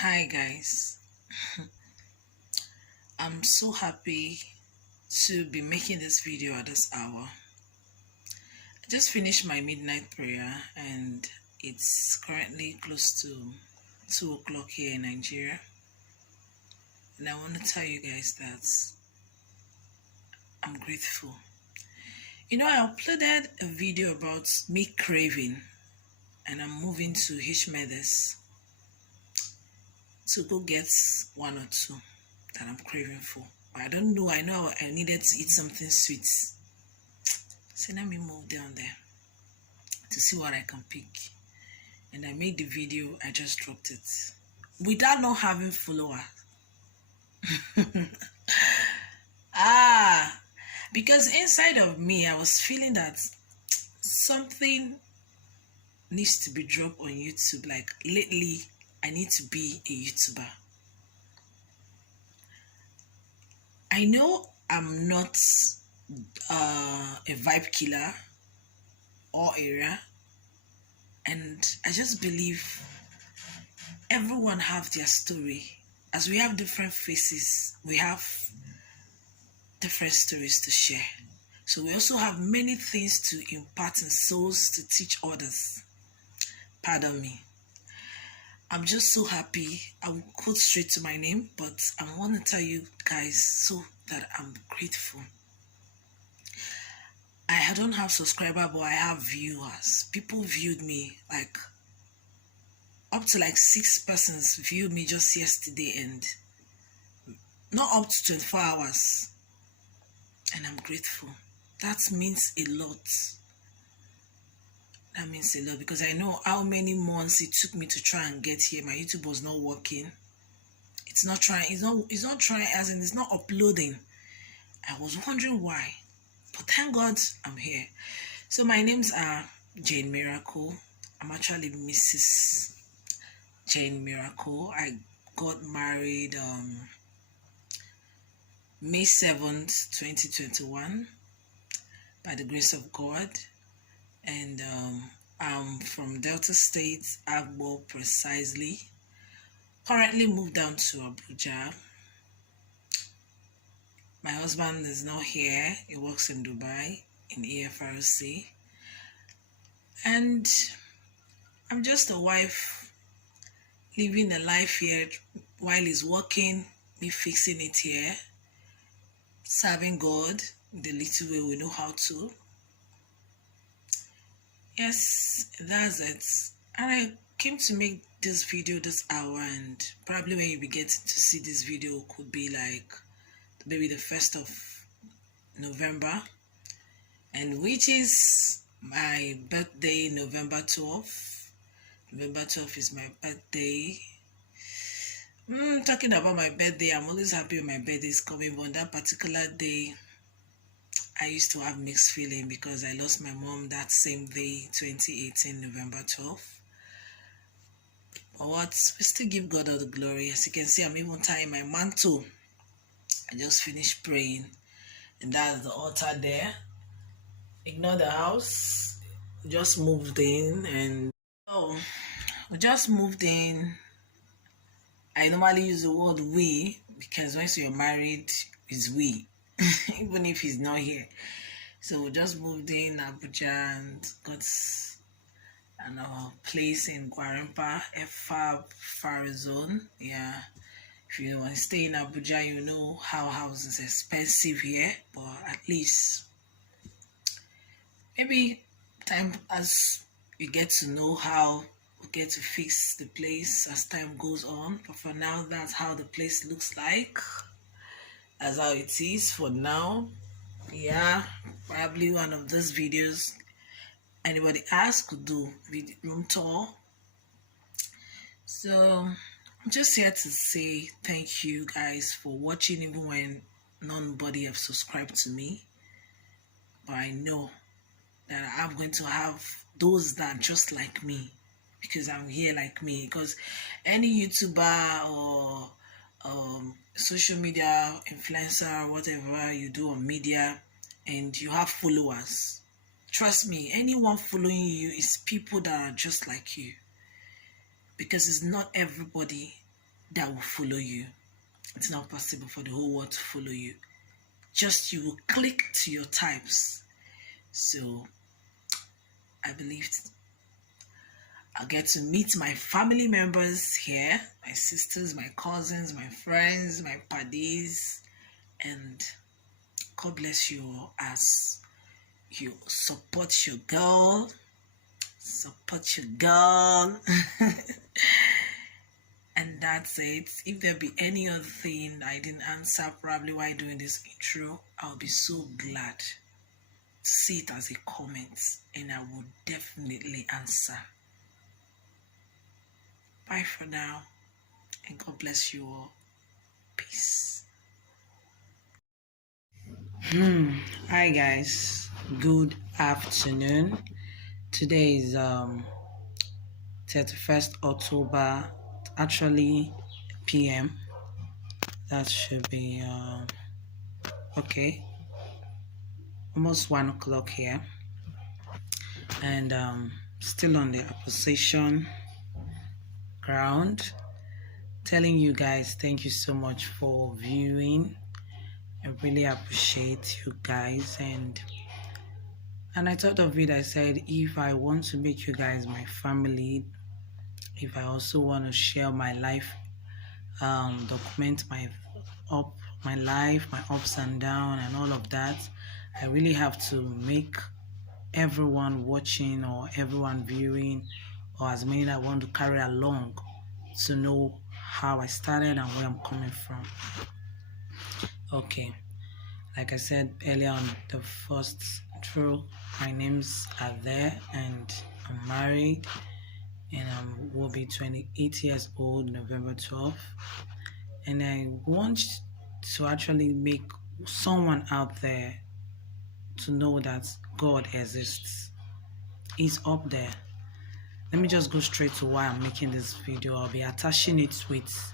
Hi guys, I'm so happy to be making this video at this hour. I just finished my midnight prayer and it's currently close to 2 o'clock here in Nigeria. And I want to tell you guys that I'm grateful. I uploaded a video about me craving and I'm moving to Hishmedes to go get one or two that I'm craving for. But I don't know. I know I needed to eat something sweet. So let me move down there to see what I can pick. And I made the video, I just dropped it. Without not having followers. Because inside of me, I was feeling that something needs to be dropped on YouTube. Like lately, I need to be a YouTuber. I know I'm not a vibe killer or area, and I just believe everyone have their story. As we have different faces, we have different stories to share. So we also have many things to impart and souls to teach others. Pardon me. I'm just so happy. I will quote straight to my name, but I want to tell you guys so that I'm grateful. I don't have subscribers, but I have viewers. People viewed me, like up to like 6 persons viewed me just yesterday, and not up to 24 hours. And I'm grateful. That means a lot. That means a lot because I know how many months it took me to try and get here. My YouTube was not working. It's not trying, it's not trying, as in it's not uploading. I was wondering why. But thank God I'm here. So my names are Jane Miracle. I'm actually Mrs. Jane Miracle. I got married May 7th, 2021 by the grace of God. And I'm from Delta State, Agbo precisely. Currently moved down to Abuja. My husband is not here. He works in Dubai in AFRC. And I'm just a wife living a life here while he's working, me fixing it here, serving God the little way we know how to. Yes, that's it. And I came to make this video this hour, and probably when you be getting to see this video could be like maybe the 1st of November, and which is my birthday, November 12th. November 12th is my birthday. Talking about my birthday, I'm always happy when my birthday is coming, but on that particular day, I used to have mixed feeling because I lost my mom that same day, 2018, November 12th. But what? We still give God all the glory. As you can see, I'm even tying my mantle. I just finished praying. And that's the altar there. Ignore the house. We just moved in, and we just moved in. I normally use the word we because once you're married, it's we. Even if he's not here. So we just moved in Abuja and got an place in Guarimpa, FAB zone. Yeah. If you want to stay in Abuja, you know how houses are expensive here, but at least maybe time as you get to know how we get to fix the place as time goes on. But for now, that's how the place looks like. That's how it is for now. Yeah, probably one of those videos anybody else could do, room tour. So I'm just here to say thank you guys for watching, even when nobody have subscribed to me. But I know that I'm going to have those that are just like me, because I'm here like me. Because any YouTuber or social media influencer, whatever you do on media, and you have followers, trust me, anyone following you is people that are just like you. Because it's not everybody that will follow you. It's not possible for the whole world to follow you. Just you will click to your types. So I believe I'll get to meet my family members here, my sisters, my cousins, my friends, my paddies, and God bless you all as you support your girl. Support your girl. And that's it. If there be any other thing I didn't answer probably while doing this intro, I'll be so glad to see it as a comment, and I will definitely answer. Bye for now, and God bless you all. Peace. Hi guys, good afternoon. Today is 31st October, actually PM. That should be okay, almost 1 o'clock here, and still on the opposition ground, telling you guys thank you so much for viewing. I really appreciate you guys, and I thought of it. I said, if I want to make you guys my family, if I also want to share my life, document my life, my ups and downs and all of that, I really have to make everyone watching or everyone viewing, or as many that want to carry along, to know how I started and where I'm coming from. Okay, like I said earlier on the first intro, my names are there, and I'm married, and I will be 28 years old November 12th. And I want to actually make someone out there to know that God exists. He's up there. Let me just go straight to why I'm making this video. I'll be attaching it with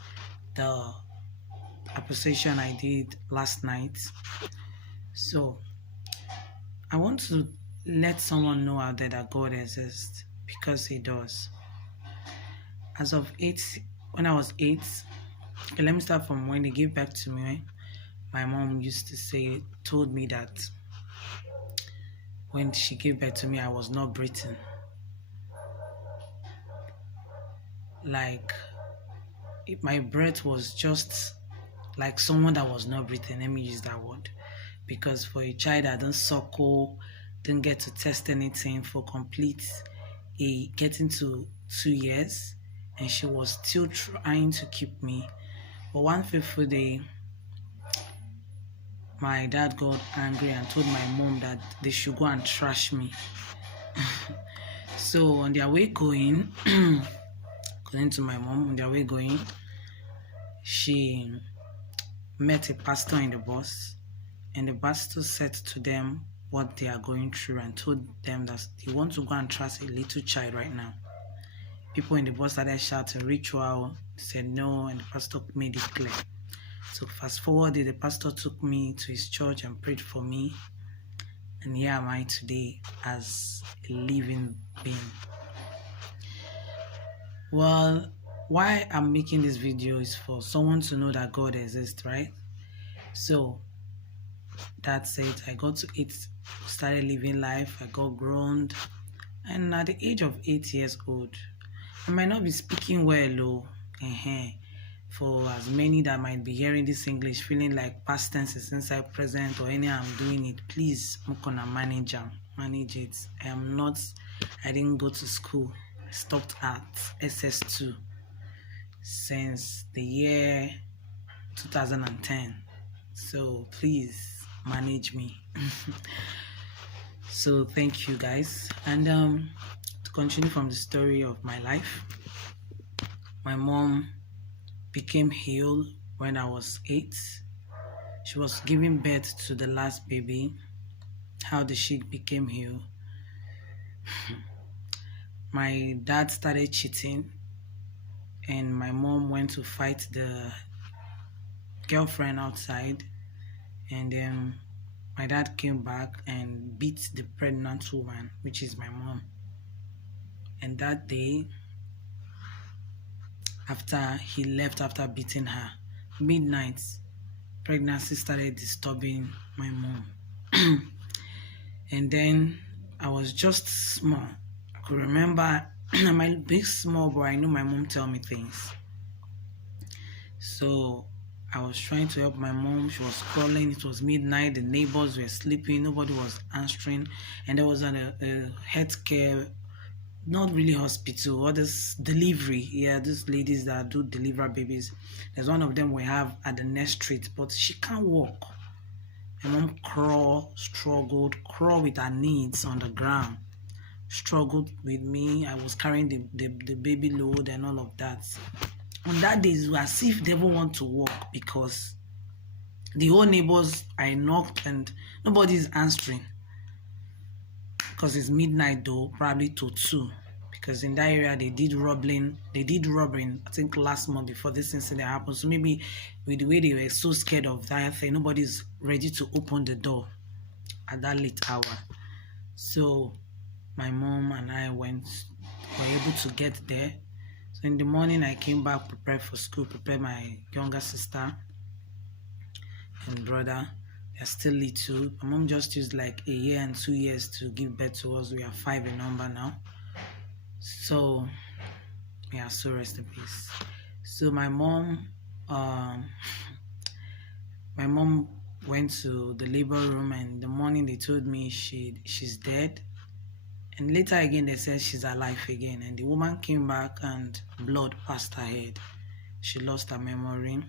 the appreciation I did last night. So I want to let someone know out there that God exists, because He does. As of 8, when I was 8, okay, let me start from when they gave birth to me. My mom used to told me that when she gave birth to me, I was not breathing. Like, my breath was just like someone that was not breathing. Let me use that word. Because for a child that don't suckle, didn't get to test anything for complete getting to 2 years, and she was still trying to keep me. But one fateful day, my dad got angry and told my mom that they should go and trash me. So on their way going, according to my mom, on their way going, she met a pastor in the bus, and the pastor said to them what they are going through and told them that they want to go and trash a little child right now. People in the bus started shouting ritual, said no, and the pastor made it clear. So fast forward, the pastor took me to his church and prayed for me, and here am I today as a living being. Well, why I'm making this video is for someone to know that God exists, right? So that's it. I got to 8, started living life. I got grown, and at the age of 8 years old, I might not be speaking well, for as many that might be hearing this English feeling like past tense is inside present, or any I'm doing it, please manage it. I didn't go to school. I stopped at SS2 since the year 2010. So please manage me. So thank you guys. And to continue from the story of my life, my mom became ill when I was 8. She was giving birth to the last baby. How did she become ill? My dad started cheating, and my mom went to fight the girlfriend outside, and then my dad came back and beat the pregnant woman, which is my mom. And that day, after he left after beating her. Midnight, pregnancy started disturbing my mom. And then I was just small. I could remember I might be small, but I knew my mom tell me things. So I was trying to help my mom. She was calling. It was midnight. The neighbors were sleeping. Nobody was answering. And there was a healthcare, not really hospital, or this delivery. Yeah, these ladies that do deliver babies. There's one of them we have at the next street, but she can't walk. My mom struggled, crawl with her knees on the ground, struggled with me. I was carrying the baby load and all of that. On that day, it was as if they don't want to walk because the whole neighbors, I knocked and nobody's answering. Because it's midnight though, probably to 2. Because in that area they did robbing, I think last month before this incident happened. So maybe with the way they were so scared of that thing, nobody's ready to open the door at that late hour. So my mom and I were able to get there. So in the morning I came back prepared for school, prepared my younger sister and brother. They're still little. My mom just used like 1 year and 2 years to give birth to us. We are 5 in number now. So yeah, so rest in peace. So my mom went to the labor room, and in the morning they told me she's dead. And later again they said she's alive again. And the woman came back and blood passed her head. She lost her memory.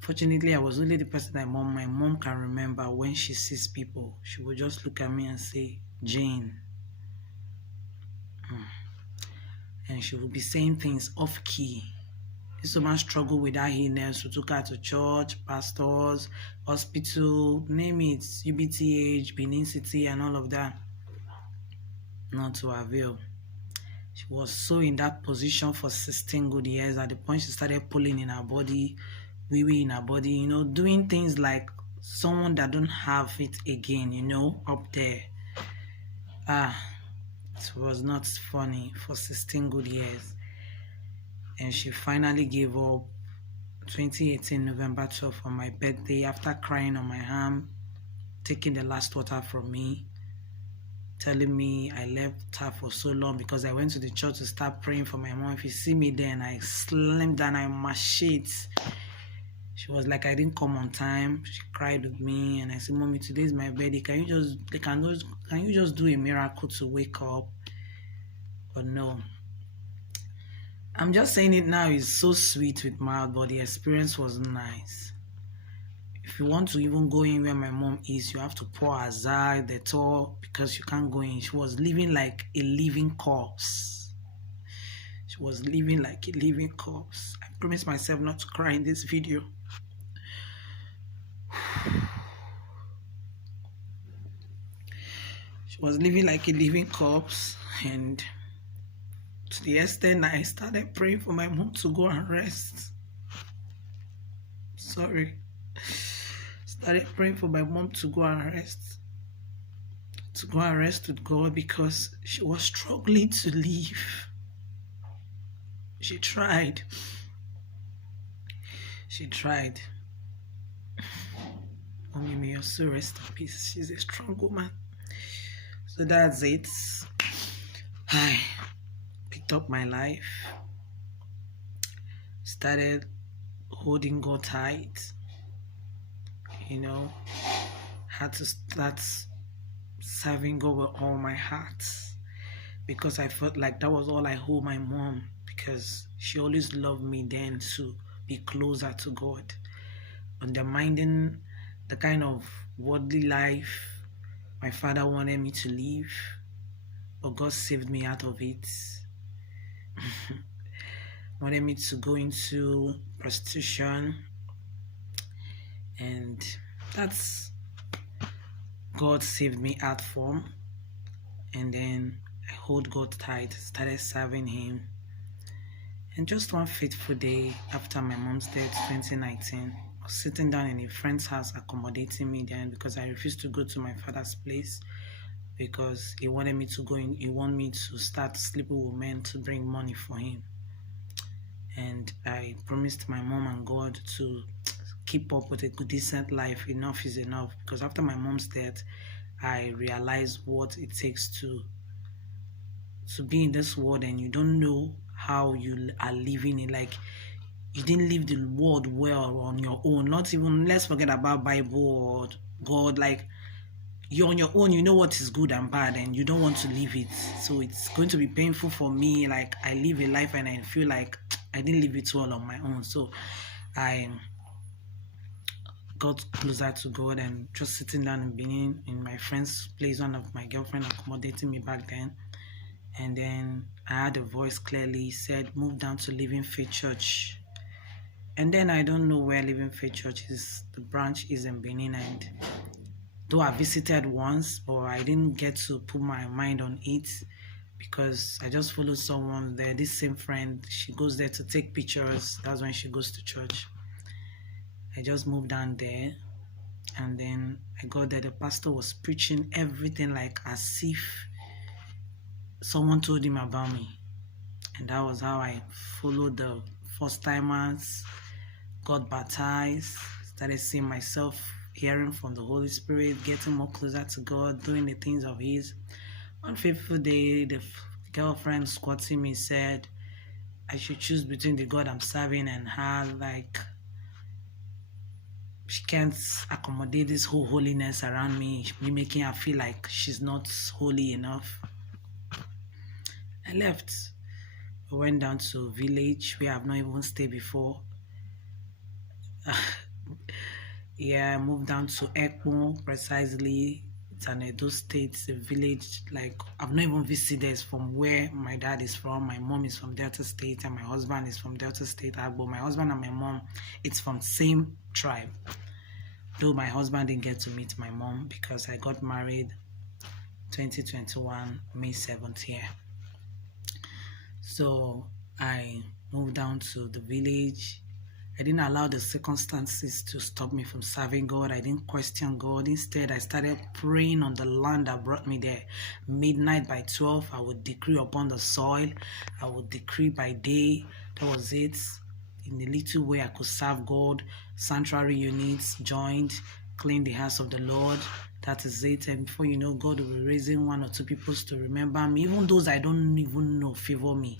Fortunately, I was only the person that my mom can remember. When she sees people, she will just look at me and say, Jane. And she will be saying things off key. This woman struggled with her illness. We took her to church, pastors, hospital, name it, UBTH, Benin City, and all of that. Not to avail. She was so in that position for 16 good years. At the point she started pulling in her body, wee in her body, you know, doing things like someone that don't have it again, you know, up there. It was not funny for 16 good years. And she finally gave up 2018 November 12 on my birthday, after crying on my arm, taking the last water from me, telling me I left her for so long because I went to the church to start praying for my mom. If you see me there, and I slammed and I machete. She was like, I didn't come on time. She cried with me, and I said, Mommy, today's my birthday. Can you just do a miracle to wake up? But no. I'm just saying it now. It's so sweet with mouth, but the experience was nice. If you want to even go in where my mom is, you have to pour azar, the tour, because you can't go in. She was living like a living corpse. She was living like a living corpse. I promised myself not to cry in this video. She was living like a living corpse, and to the extent I started praying for my mom to go and rest. Started praying for my mom to go and rest. To go and rest with God, because she was struggling to live. She tried. Mommy, may your soul rest in peace. She's a strong woman. So that's it. I picked up my life. Started holding God tight. You know, had to start serving God with all my heart, because I felt like that was all I owed my mom, because she always loved me then to be closer to God, undermining the kind of worldly life my father wanted me to live, but God saved me out of it. Wanted me to go into prostitution, and that's God saved me out from. And then I hold God tight, started serving Him. And just one fateful day after my mom's death, 2019, I was sitting down in a friend's house accommodating me then, because I refused to go to my father's place, because he wanted me to go in. He wanted me to start sleeping with men to bring money for him. and I promised my mom and God to keep up with a good, decent life. Enough is enough, because after my mom's death, I realized what it takes to be in this world, and you don't know how you are living it. Like, you didn't live the world well on your own. Not even, let's forget about Bible or God. Like, you're on your own, you know what is good and bad, and you don't want to live it. So it's going to be painful for me. Like, I live a life and I feel like I didn't live it well on my own. So I got closer to God, and just sitting down in Benin in my friend's place, one of my girlfriend accommodating me back then. And then I had a voice clearly said, move down to Living Faith Church. And then I don't know where Living Faith Church is. The branch is in Benin, and though I visited once, but I didn't get to put my mind on it, because I just followed someone there. This same friend, she goes there to take pictures. That's when she goes to church. I just moved down there, and then I got there. The pastor was preaching everything like as if someone told him about me. And that was how I followed the first timers, got baptized, started seeing myself, hearing from the Holy Spirit, getting more closer to God, doing the things of His. One fateful day, the girlfriend squatting me said I should choose between the God I'm serving and her. Like, she can't accommodate this whole holiness around me making her feel like she's not holy enough. I left. I went down to a village where I've not even stayed before. Yeah, I moved down to Ekpo, precisely. It's an Edo state, it's a village like I've not even visited. It's from where my dad is from. My mom is from Delta State, and my husband is from Delta State. But my husband and my mom, it's from same tribe. Though my husband didn't get to meet my mom because I got married 2021, May 7th here. So I moved down to the village. I didn't allow the circumstances to stop me from serving God. I didn't question God. Instead, I started praying on the land that brought me there. Midnight by 12, I would decree upon the soil. I would decree by day. That was it. In the little way I could serve God. Sanctuary units joined, clean the house of the Lord. That is it. And before you know, God will be raising one or two people to remember me. Even those I don't even know favor me.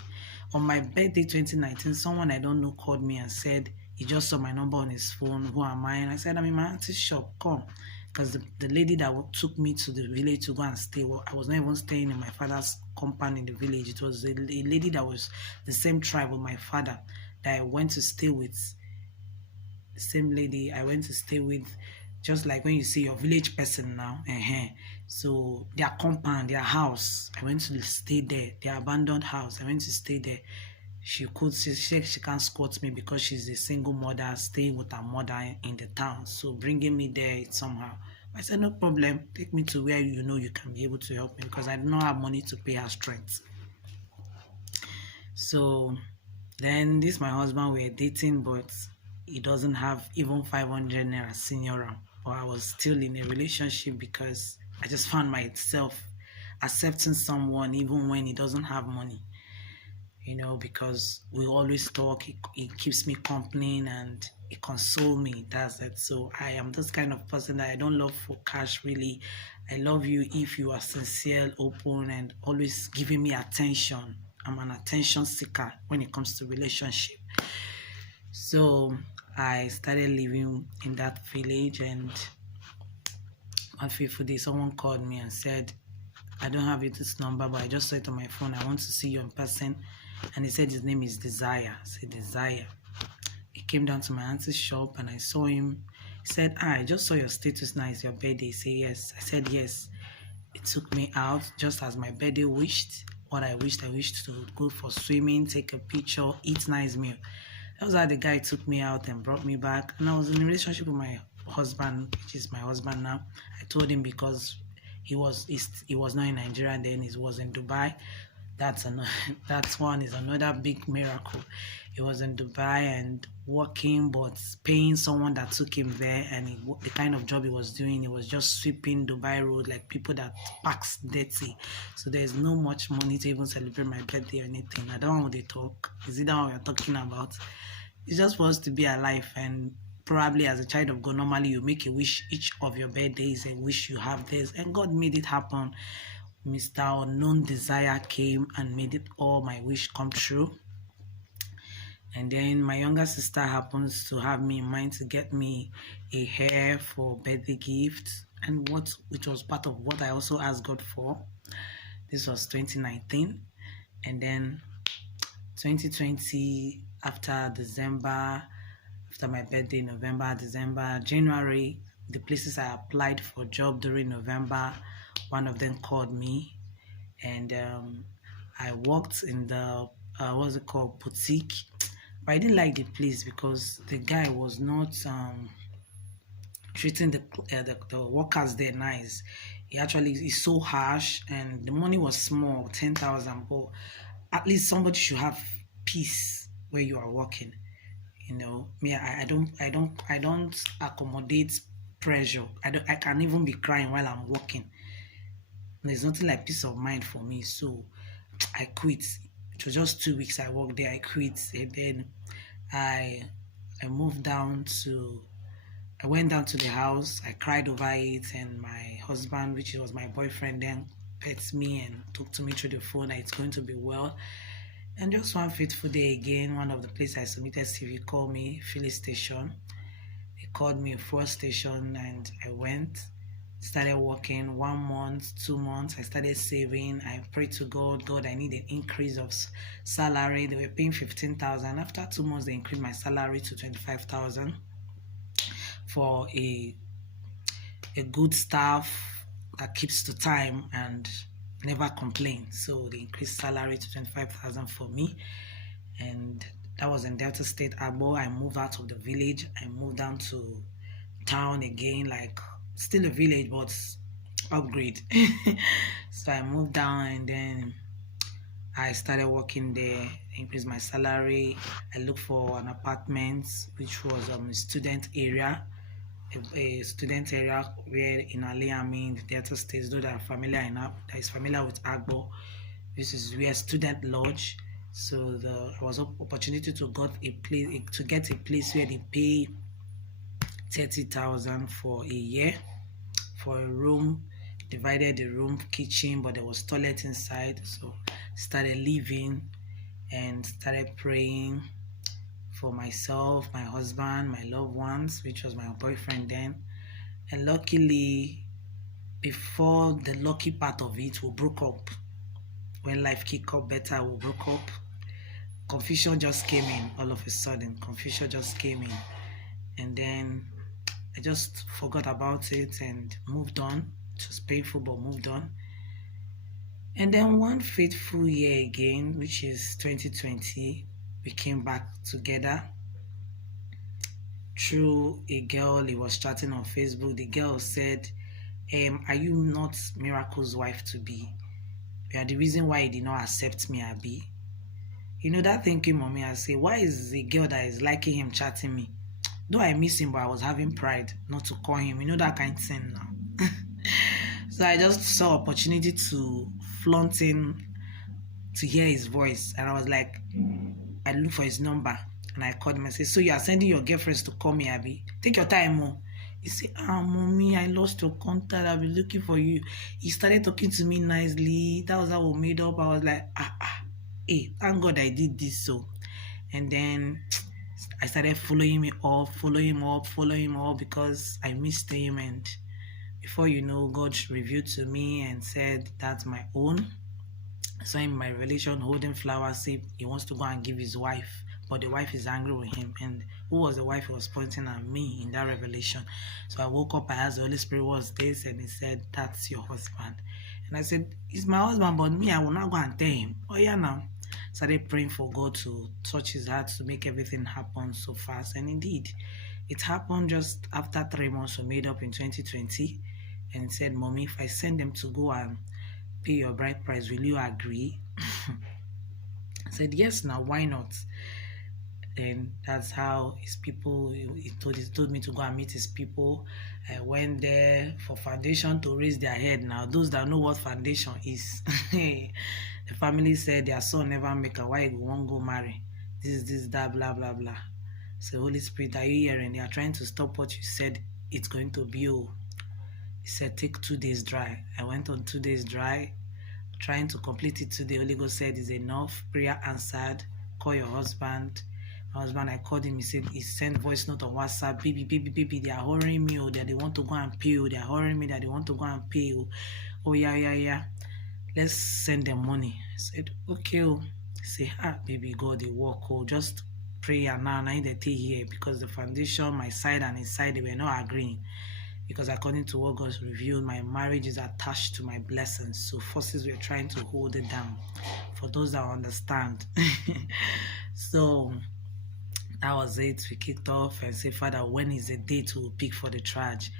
On my birthday 2019, someone I don't know called me and said he just saw my number on his phone. Who am I? And I said, I'm in my auntie's shop. Come. Because the lady that took me to the village to go and stay, well, I was not even staying in my father's compound in the village. It was a lady that was the same tribe with my father that I went to stay with. The same lady I went to stay with, just like when you see your village person now. So their compound, their house, I went to stay there. Their abandoned house, I went to stay there. She can't squat me because she's a single mother staying with her mother in the town. So bringing me there somehow. I said, no problem. Take me to where you know you can be able to help me, because I do not have money to pay her strength. So then this my husband, we were dating, but he doesn't have even 500 naira senior. But I was still in a relationship because I just found myself accepting someone even when he doesn't have money. You know, because we always talk, it keeps me company and it consoles me. That's it. So I am this kind of person that I don't love for cash, really. I love you if you are sincere, open, and always giving me attention. I'm an attention seeker when it comes to relationship. So I started living in that village, and one fateful day, someone called me and said, I don't have this number, but I just saw it on my phone. I want to see you in person. And he said his name is Desire. I said, Desire. He came down to my auntie's shop and I saw him. He said, I just saw your status now. It's your birthday. He said, yes. I said, yes. He took me out just as my birthday wished. What I wished to go for swimming, take a picture, eat nice meal. That was how the guy took me out and brought me back. And I was in a relationship with my husband, which is my husband now. I told him because he was not in Nigeria then, he was in Dubai. That one is another big miracle. He was in Dubai and working, but paying someone that took him there, and the kind of job he was doing, he was just sweeping Dubai road like people that packs dirty. So there's no much money to even celebrate my birthday or anything. I don't know what they talk. Is it that what we're talking about? It's just for us to be alive, and probably as a child of God, normally you make a wish each of your birthdays, a wish you have this, and God made it happen. Mr. Unknown Desire came and made it all my wish come true. And then my younger sister happens to have me in mind to get me a hair for birthday gift, and which was part of what I also asked God for. This was 2019, and then 2020 after December, after my birthday, November, December, January, the places I applied for job during November, one of them called me, and I worked in the what's it called, boutique. But I didn't like the place because the guy was not treating the workers there nice. He actually is so harsh, and the money was small, 10,000. But at least somebody should have peace where you are working. You know, me, I don't accommodate pressure. I can even be crying while I'm working. There's nothing like peace of mind for me. So I quit. It was just 2 weeks I worked there. I quit, and then I moved down to. I went down to the house. I cried over it, and my husband, which was my boyfriend, then pets me and talked to me through the phone that it's going to be well. And just one fateful day again, one of the places I submitted CV called me, filling station. They called me fuel station, and I went, started working 1 month, 2 months. I started saving. I prayed to God, God, I need an increase of salary. They were paying 15,000. After 2 months, they increased my salary to 25,000 for a good staff that keeps to time and never complain. So they increased salary to 25,000 for me, and that was in Delta State, Agbo. I moved out of the village. I moved down to town again, like still a village but upgrade. So I moved down, and then I started working there, increased my salary. I looked for an apartment which was a student area, a student area where in Aliami in the Delta States, those that are familiar enough, that is familiar with Agbo, this is where student lodge. So there was an opportunity to get a place where they pay 30,000 for a year for a room, divided the room, kitchen, but there was toilet inside. So started living and started praying for myself, my husband, my loved ones, which was my boyfriend then. And luckily, before the lucky part of it, we broke up. When life kicked up better, we broke up. Confusion just came in all of a sudden. Confusion just came in. And then I just forgot about it and moved on. It was painful, but moved on. And then one fateful year again, which is 2020, we came back together through a girl. He was chatting on Facebook. The girl said, are you not Miracle's wife to be? You are the reason why he did not accept me, Abi. You know, that thing came on me. I say, why is the girl that is liking him chatting me? Though I miss him, but I was having pride not to call him. You know, that kind of thing now. So I just saw opportunity to flaunt him, to hear his voice. And I was like, I looked for his number and I called him and said, so you are sending your girlfriends to call me, Abi? Take your time, Mo. He said, mommy, I lost your contact. I'll be looking for you. He started talking to me nicely. That was how we made up. I was like, hey, thank God I did this. So, and then I started following him up because I missed him. And before you know, God revealed to me and said, that's my own. So in my revelation, holding flowers, say he wants to go and give his wife, but the wife is angry with him. And who was the wife? He was pointing at me in that revelation. So I woke up, I asked the Holy Spirit, what's this? And he said, that's your husband. And I said, it's my husband, but me, I will not go and tell him. Oh yeah, now. Started praying for God to touch his heart to make everything happen so fast. And indeed, it happened just after 3 months. We made up in 2020 and said, Mommy, if I send them to go and pay your bride price, will you agree? I said, yes, now why not? Then that's how his people, he told me to go and meet his people. I went there for foundation to raise their head. Now, those that know what foundation is, the family said their son never make a why he won't go marry. This, that, blah, blah, blah. So, Holy Spirit, are you hearing? They are trying to stop what you said it's going to be. Oh, he said, take 2 days dry. I went on 2 days dry, trying to complete it today. Holy Ghost said, is enough. Prayer answered. Call your husband. My husband, I called him. He said, he sent voice note on WhatsApp. Baby, they are hurrying me. Oh, that they want to go and pay. Oh, they are hurrying me that they want to go and pay. Oh, yeah. Let's send them money. I said, okay. Oh. He said, baby, God, they work. Oh, just pray and now I need to take here because the foundation, my side and his side, they were not agreeing. Because according to what God revealed, my marriage is attached to my blessings. So forces were trying to hold it down. For those that understand. So that was it. We kicked off and said, Father, when is the date we'll pick for the charge?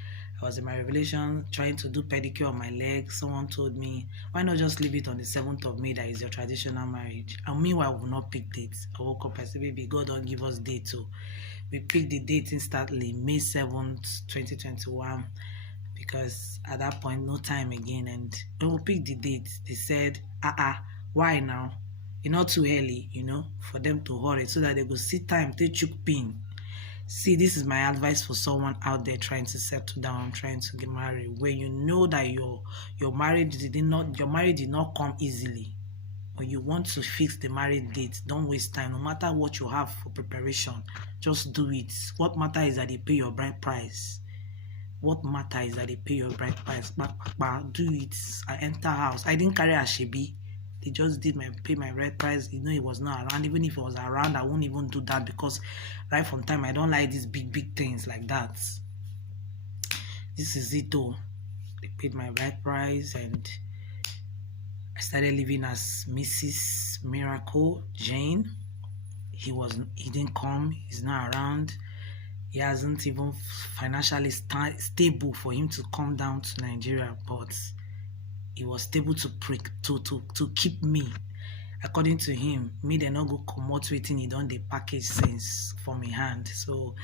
I was in my revelation trying to do pedicure on my leg. Someone told me, why not just leave it on the 7th of May that is your traditional marriage? And meanwhile, I will not pick dates. I woke up, I said, baby, God don't give us date too. We picked the date instantly, May 7th, 2021, because at that point, no time again. And when we picked the date, they said, why now? It's not too early, for them to hurry so that they go see time, they chook pin. See, this is my advice for someone out there trying to settle down, trying to get married. When you know that your marriage did not come easily, or you want to fix the marriage date, don't waste time. No matter what you have for preparation, just do it. What matters is that they pay your bride price. What matters is that they pay your bride price. Do it. I enter house. I didn't carry a shebi. They just pay my bride price. It was not around. Even if it was around, I won't even do that because right from time I don't like these big things like that. This is it though. They paid my bride price and I started living as Mrs. Miracle Jane. He didn't come. He's not around. He hasn't even financially stable for him to come down to Nigeria, but he was stable to keep me. According to him, me they not go comot waiting. He done the package since from my hand. So,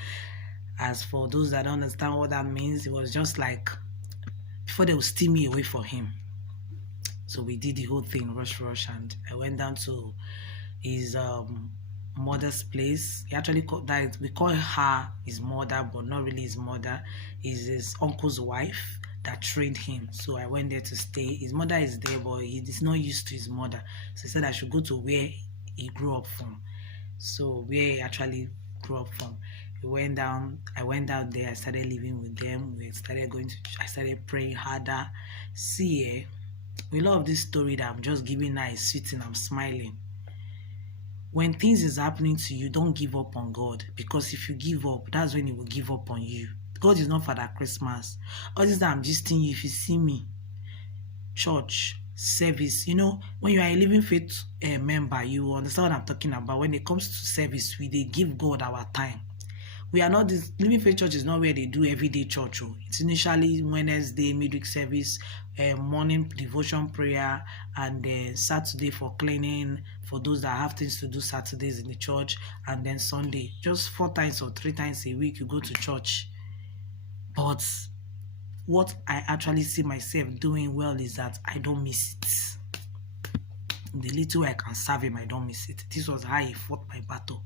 as for those that don't understand what that means, it was just like before they would steal me away from him. So we did the whole thing, rush, and I went down to his mother's place. He actually called that, we call her his mother, but not really his mother. Is his uncle's wife that trained him. So I went there to stay. His mother is there, but he is not used to his mother. So he said I should go to where he grew up from. So where he actually grew up from. I went down there, I started living with them. I started praying harder. See, we love this story that I'm just giving nice, sitting, I'm smiling. When things is happening to you, don't give up on God. Because if you give up, that's when he will give up on you. God is not Father Christmas. All this that I'm gisting you, if you see me, church, service, when you are a living faith member, you understand what I'm talking about. When it comes to service, they give God our time. We are not this living faith church is not where they do everyday church. It's initially Wednesday midweek service, morning devotion prayer, and Saturday for cleaning for those that have things to do Saturdays in the church, and then Sunday. Just 4 times or 3 times a week you go to church. But what I actually see myself doing well is that I don't miss it. The little I can serve him, I don't miss it. This was how he fought my battle.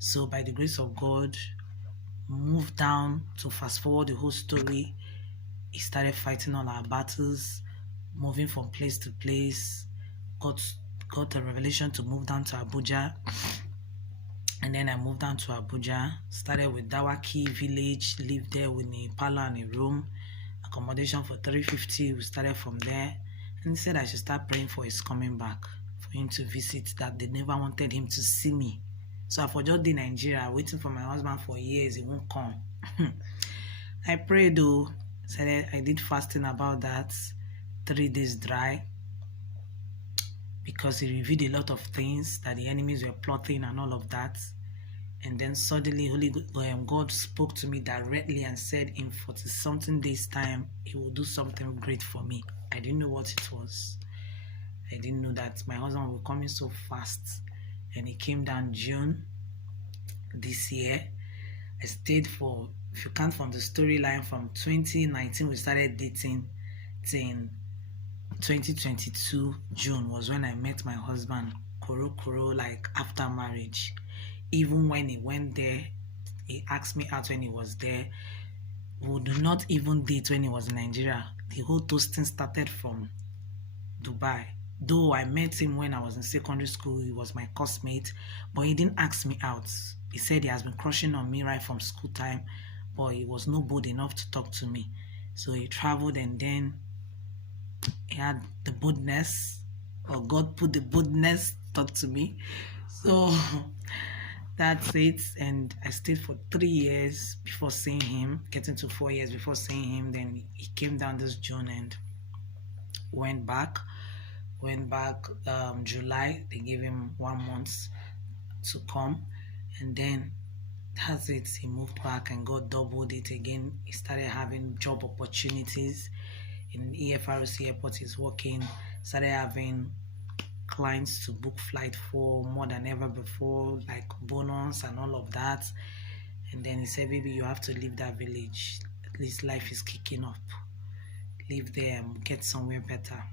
So by the grace of God, moved down to fast forward the whole story. He started fighting all our battles, moving from place to place, got a revelation to move down to Abuja. And then I moved down to Abuja, started with Dawaki village, lived there with a parlor and a room, accommodation for 350. We started from there. And he said I should start praying for his coming back, for him to visit, that they never wanted him to see me. So I for just in Nigeria, waiting for my husband for years, he won't come. I prayed though, said I did fasting about that, 3 days dry, because he revealed a lot of things that the enemies were plotting and all of that. And then suddenly God spoke to me directly and said in 40-something days time, he will do something great for me. I didn't know what it was. I didn't know that my husband was coming so fast. And he came down June this year. I stayed for, if you count from the storyline, from 2019 we started dating till 2022 June was when I met my husband. Koro, like after marriage. Even when he went there, he asked me out when he was there. We would not even date when he was in Nigeria. The whole toasting started from Dubai. Though I met him when I was in secondary school, he was my classmate, but he didn't ask me out. He said he has been crushing on me right from school time, but he was no bold enough to talk to me. So he traveled, and then he had the boldness, or God put the boldness to talk to me. So that's it. And I stayed for 3 years before seeing him, getting to 4 years before seeing him. Then he came down this June and went back July. They gave him 1 month to come, and then that's it. He moved back and God doubled it again. He started having job opportunities in EFRC airport. He's working, started having clients to book flight for more than ever before, like bonus and all of that. And then he said, baby, you have to leave that village. At least life is kicking up. Live there and get somewhere better.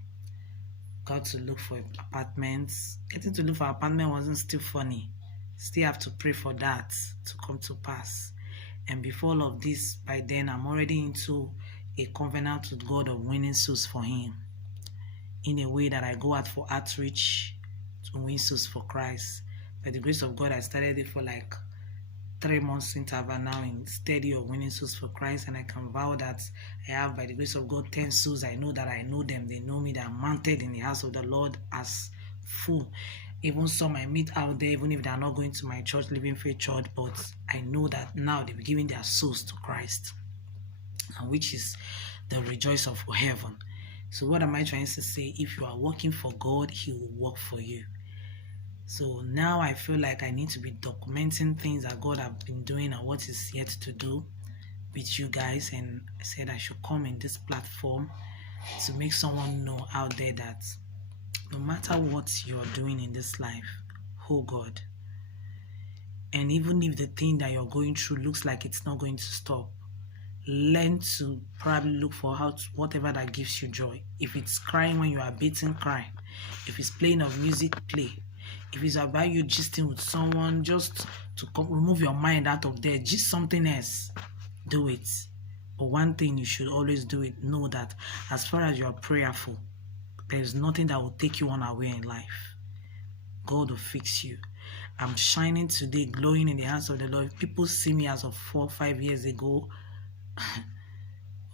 Got to look for apartments. Getting to look for apartment wasn't still funny. Still have to pray for that to come to pass. And before all of this, by then I'm already into a covenant with God of winning souls for him, in a way that I go out for outreach to win souls for Christ. By the grace of God, I started it for like 3 months interval now in steady of winning souls for Christ, and I can vow that I have, by the grace of God, 10 souls. I know that I know them. They know me. They are mounted in the house of the Lord as full. Even some I meet out there, even if they are not going to my church, Living Faith Church, but I know that now they've given their souls to Christ, and which is the rejoice of heaven. So what am I trying to say? If you are working for God, he will work for you. So now I feel like I need to be documenting things that God has been doing and what is yet to do with you guys. And I said I should come in this platform to make someone know out there that no matter what you're doing in this life, oh God. And even if the thing that you're going through looks like it's not going to stop, learn to probably look for whatever that gives you joy. If it's crying when you are beating, cry. If it's playing of music, play. If it's about you gisting with someone, just to remove your mind out of there, just something else, do it. But one thing you should always do it, know that as far as you are prayerful, there's nothing that will take you unaware in life. God will fix you. I'm shining today, glowing in the hands of the Lord. If people see me as of 4 or 5 years ago,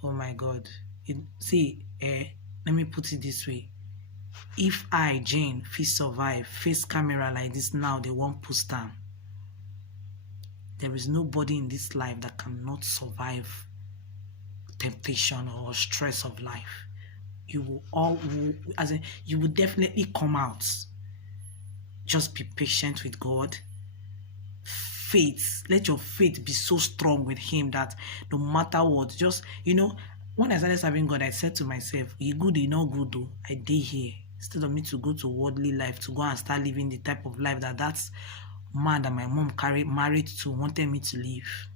oh my God. Let me put it this way. If I, Jane, survive face camera like this now, they won't post down. There is nobody in this life that cannot survive temptation or stress of life. You will definitely come out. Just be patient with God. Faith, let your faith be so strong with him that no matter what, just, when I started serving God, I said to myself, you good, you not good though, I did here. Instead of me to go to worldly life, to go and start living the type of life that's man that my mom married to wanted me to live.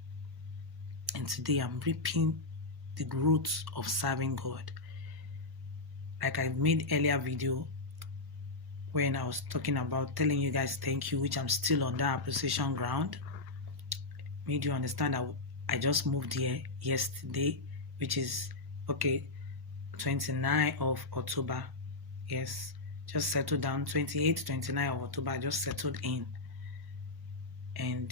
And today I'm reaping the growth of serving God. Like I made earlier video when I was talking about telling you guys thank you, which I'm still on that appreciation ground. Made you understand that I just moved here yesterday, which is 29th of October. Yes, just settled down. 28th, 29th of October, I just settled in. And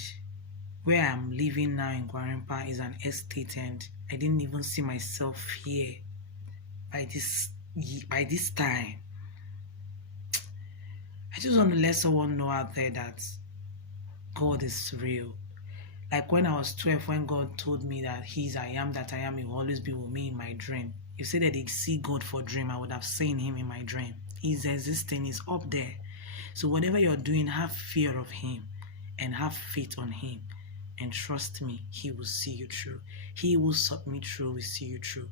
where I'm living now in Gwarimpa is an estate, and I didn't even see myself here by this time. I just want to let someone know out there that God is real. Like when I was 12, when God told me that He's I am that I am, He will always be with me in my dream. You say that they see God for dream, I would have seen Him in my dream. He's existing, He's up there. So whatever you're doing, have fear of Him and have faith on Him. And trust me, He will see you through. He will submit through, will see you through.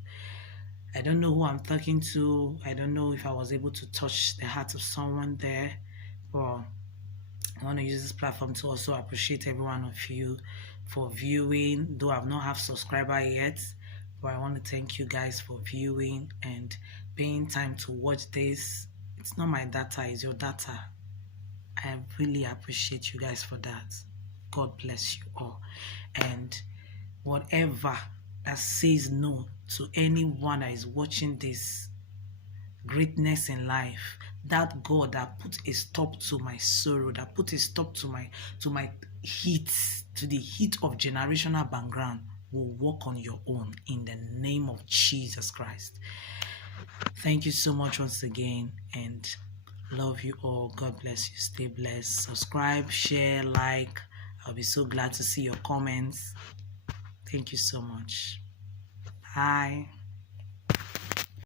I don't know who I'm talking to. I don't know if I was able to touch the heart of someone there. But I want to use this platform to also appreciate every one of you for viewing. Though I've not have subscriber yet, but I want to thank you guys for viewing and paying time to watch this. It's not my data, it's your data. I really appreciate you guys for that. God bless you all. And whatever that says no to anyone that is watching this greatness in life, that God that put a stop to my sorrow, that put a stop to my heat, to the heat of generational background, will walk on your own in the name of Jesus Christ. Thank you so much once again, and love you all. God bless you. Stay blessed. Subscribe, share, like. I'll be so glad to see your comments. Thank you so much. Bye.